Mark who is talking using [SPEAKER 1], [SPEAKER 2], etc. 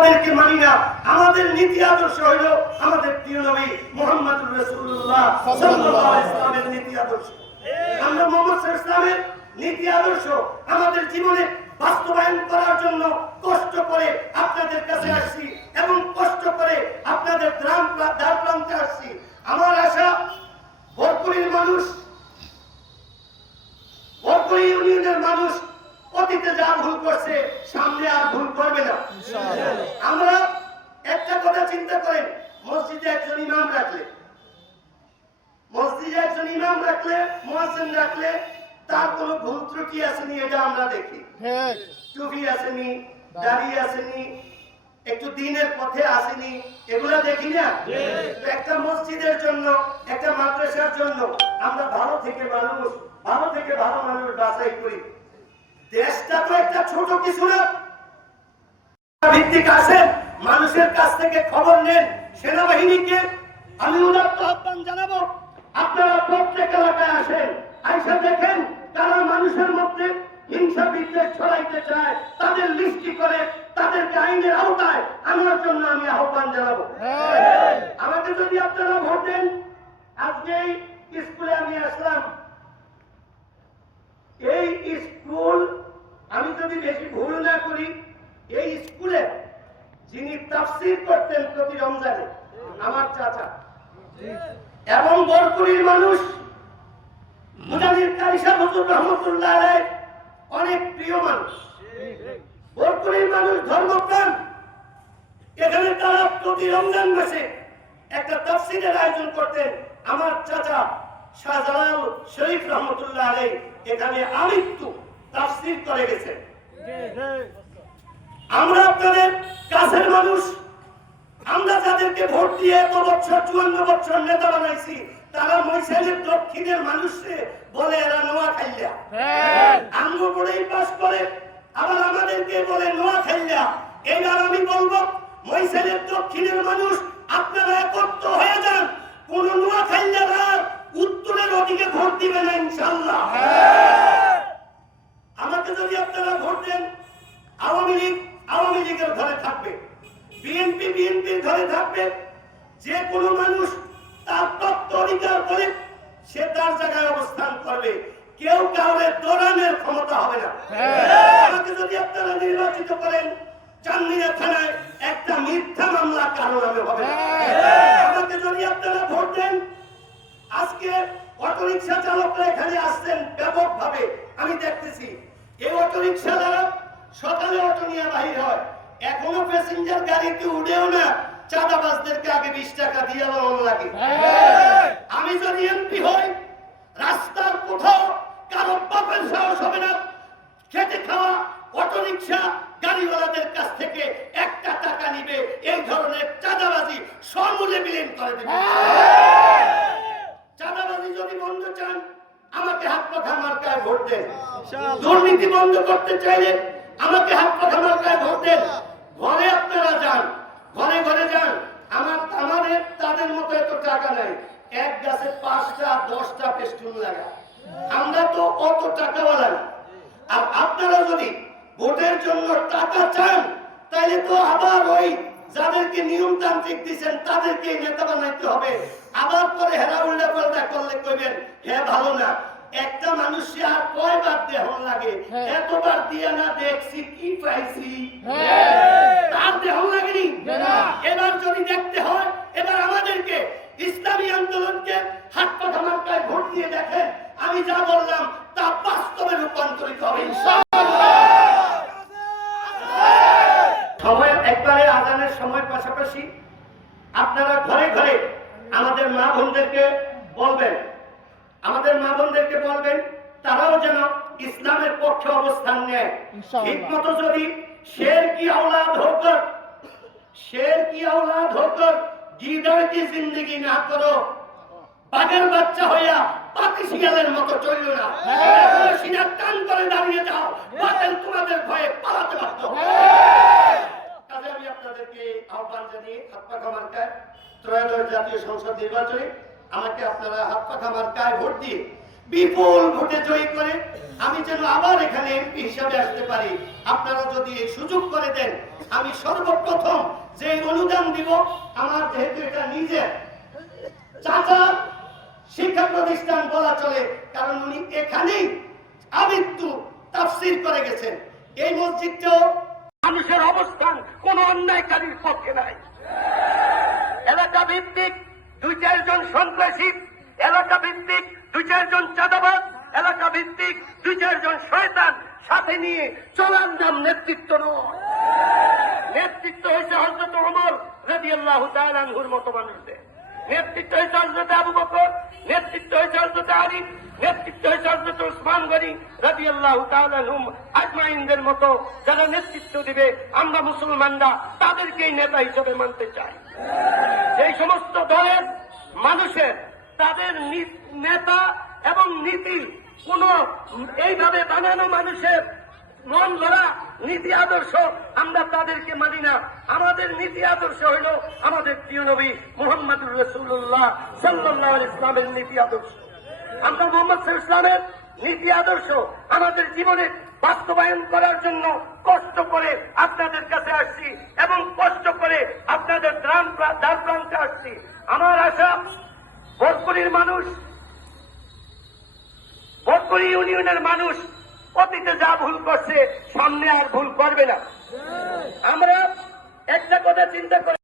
[SPEAKER 1] তাদেরকে মানি না। আমাদের নীতি আদর্শ হইল আমাদের প্রিয় নবী মোহাম্মদুর রাসূলুল্লাহ ইসলামের নীতি আদর্শ। আমরা মোহাম্মদ ইসলামের নীতি আদর্শ আমাদের জীবনে বাস্তবায়ন করার জন্য কষ্ট করে আপনাদের কাছে আসছি এবং কষ্ট করে আপনাদের গ্রাম দ্বার প্রান্তে আসছি। আমার আশা ভরপুরের মানুষ ভরপুরি ইউনিয়নের মানুষ অতীতে যা ভুল করছে সামনে আর ভুল করবে না। আমরা একটা কথা চিন্তা করেন মসজিদে একজন ইমাম রাখলে মসজিদে একজন ইমাম রাখলে মুয়াজ্জিন রাখলে তার কোনো ভুল ত্রুটি আসেনি এটা আমরা দেখি। টুপি আসেনি দাড়ি আসেনি একটু দিনের পথে আসেনি এগুলা দেখি না? একটা মসজিদের জন্য একটা মাদ্রাসার জন্য আমরা ভালো থেকে মানুষ ভালো থেকে ভালো মানুষ বাছাই করি। দেশটা তো একটা ছোট কিছু না। ভিত্তিক আসেন মানুষের কাছ থেকে খবর নেন সেনাবাহিনীকে। আমি উদাত্ত আহ্বান জানাব আপনারা প্রত্যেক এলাকায় আসেন আইসা দেখেন কারা মানুষের মধ্যে হিংসা বিদ্বেষ ছড়াইতে চায়। তাদের লিস্টি করে তাদেরকে আইনের আওতায় আনার জন্য আমি আহ্বান জানাব। আমাকে যদি আপনারা ভোট দেন আজকে এই স্কুলে আমি আসলাম এই স্কুল আমি যদি বেশি ভুল না করি, এই স্কুলে যিনি তাফসির করতেন প্রতি রমজানে, আমার চাচা এবং বরপুরির মানুষ, মুজাহিদ কারিশা হুজুর রহমতুল্লাহ অনেক প্রিয় মানুষ। বরপুরির মানুষ ধর্মপ্রাণ। এখানে তারা প্রতি রমজান মাসে একটা তাফসিরের আয়োজন করতেন। আমার চাচা শাহজালাল শরীফ রহমতুল্লাহ আলাই এখানে আমৃত্যু তাফসির করে গেছেন। আমরা আপনাদের কাছের মানুষ। আমরা যাদেরকে ভোট দিয়ে এত বছর, চুয়ান্ন বছর নেতা বানাইছি, তারা মৈশালের দক্ষিণের মানুষকে বলে এরা নোয়া খাইলা আঙ্গ পড়েই পাস করে, আবার আমাদেরকে বলে নোয়া খাইলা এবার আমি বলব মৈশালের দক্ষিণের মানুষ, আপনারা একত্র হয়ে যান। কোন নোয়া খাইলারা উত্তরের ওদিকে ভোট দিবে না ইনশাল্লাহ আমাকে যদি আপনারা ভোট দেন আওয়ামী লীগ আওয়ামী লীগের ঘরে থাকবে। বিএনপি বিএনপির ঘরে থাকবে। যে কোনো মানুষ তার তত্ত্ব অধিকার করে সে তার জায়গায় অবস্থান করবে। কেউ কাউরে দৌড়ানোর ক্ষমতা হবে না। আমাকে যদি আপনারা নির্বাচিত করেন চান্দিনা থানায় একটা মিথ্যা মামলা কারও নামে হবে না। আমাকে যদি আপনারা ভোট দেন আজকে অটোরিকশা চালকরা এখানে আসছেন ব্যাপকভাবে। আমি দেখতেছি এই অটোরিকশা দ্বারা সকালে অটো নিয়ে বাহির হয়। এখনও প্যাসেঞ্জার গাড়িতে উঠেও না। চাঁদাবাজদেরকে আগে বিশ টাকা দিয়ে লোন লাগে। আমি যদি এমপি হই রাস্তার কোথাও কারও বাপের সাহস হবে না। খেতে খাওয়া অটোরিকশা গাড়িওয়ালাদের কাছ থেকে একটা টাকা নিবে। এই ধরনের চাঁদাবাজি সমূলে বিলীন করে দেবে চাঁদাবাজি যদি বন্ধ চান আমাকে হাত পাখা মার্কায় ভোট দেন। দুর্নীতি বন্ধ করতে চাইলে আমাকে হাত পাখা মার্কায় ভোট দেন। ঘরে আপনারা যান ঘরে ঘরে যান। আমার আমাদের তাদের মতো এত টাকা নাই। এক গাছে পাঁচটা দশটা পেস্টুন লাগা। আমরা তো অত টাকাওয়ালা না। আর আপনারা যদি ভোটের জন্য টাকা চান তাহলে তো আবার ওই যাদেরকে নিয়মতান্ত্রিক দিচ্ছেন তাদেরকে নেতা বানাইতে হবে। আবার পরে হেরা উল্টা পাল্টা করলে কইবেন হ্যাঁ ভালো না। একটা মানুষে আর কয়বার দেহন লাগে?
[SPEAKER 2] হ্যাঁ।
[SPEAKER 1] এতবার দিয়ে না দেখছি কি পাইছি?
[SPEAKER 2] হ্যাঁ।
[SPEAKER 1] তার দেহন লাগেনি? এবার যদি দেখতে হয় এবার আমাদেরকে ইসলামী আন্দোলনকে হাত পাখা মার্কায় ভোট দিয়ে দেখেন। আমি যা বললাম তা বাস্তবে রূপান্তরিত হবে। সময় একবারে আজানের সময় পাশাপাশি আপনারা ঘরে ঘরে আমাদের মা বোনদেরকে বলবেন আমাদের মা বোনদেরকে বলবেন তারাও যেন ইসলামের পক্ষে অবস্থান নেয়। ঠিক মতো যদি শের কি আওলাদ হোকর শের কি আওলাদ হোকর গিদার কি জিন্দগি না করো। বাঘের বাচ্চা হইয়া পাখি শিয়ালের মতো চলল না। হ্যাঁ। সিনা টান করে দাঁড়িয়ে যাও বাতিল তোমাদের ভয়ে পালাতে পারত হ্যাঁ। কাজে আমি আপনাদেরকে আহ্বান জানিয়ে আত্মাকামার্কায় ত্রয়োদশ জাতীয় সংসদ নির্বাচনে আমাকে আপনারা হাত পাখা মার্কায় ভোট দিয়ে বিপুল ভোটে জয়ী করে আমি যেন আবার এখানে এমপি হিসাবে আসতে পারি। আপনারা যদি এই সুযোগ করে দেন, আমি সর্বপ্রথম যে অনুদান দিব, আমার যেহেতু এটা নিজের, চাচা শিক্ষা প্রতিষ্ঠান বলা চলে, কারণ উনি এখানেই আমৃত্যু তাফসির করে গেছেন। এই মসজিদটাও
[SPEAKER 2] মানুষের অবস্থান কোন অন্যায়কারীর পক্ষে নাই। এলাকা ভিত্তিক দুই চারজন সন্ত্রাসী, এলাকা ভিত্তিক দুই চারজন চাঁদাবাদ এলাকা ভিত্তিক দুই চারজন শয়তান, সাথে নিয়ে চলার নাম নেতৃত্ব নয়। নেতৃত্ব হয়েছে হজরত অমর রাজি আল্লাহ তালানহুর মতো মানুষদের। নেতৃত্ব হয়েছে হজরত আবু বকর, নেতৃত্ব হয়েছে হজরত আরিফ নেতৃত্ব হয়েছে হজরত ওসমান গনি রাজি আল্লাহ তালানহুম আজমাইনদের মতো যারা নেতৃত্ব দিবে, আমরা মুসলমানরা তাদেরকেই নেতা হিসেবে মানতে চাই। সেই সমস্ত দলের মানুষের তাদের নেতা এবং নীতি কোন এইভাবে বানানো মানুষের মন ধরা নীতি আদর্শ আমরা তাদেরকে মানি না। আমাদের নীতি আদর্শ হইল আমাদের প্রিয় নবী মোহাম্মদুর রসুল্লাহ সাল্লাহ ইসলামের নীতি আদর্শ। আমরা মোহাম্মদ ইসলামের নীতি আদর্শ আমাদের জীবনে বাস্তবায়ন করার জন্য কষ্ট করে আপনাদের কাছে আসছি এবং কষ্ট করে আপনাদের দ্রাণ দ্বার প্রান্তে আসছি। আমার আশা ভোটপুরীর মানুষ ভোটপুরি ইউনিয়নের মানুষ অতীতে যা ভুল করছে সামনে আর ভুল করবে না। আমরা একটা কথা চিন্তা করে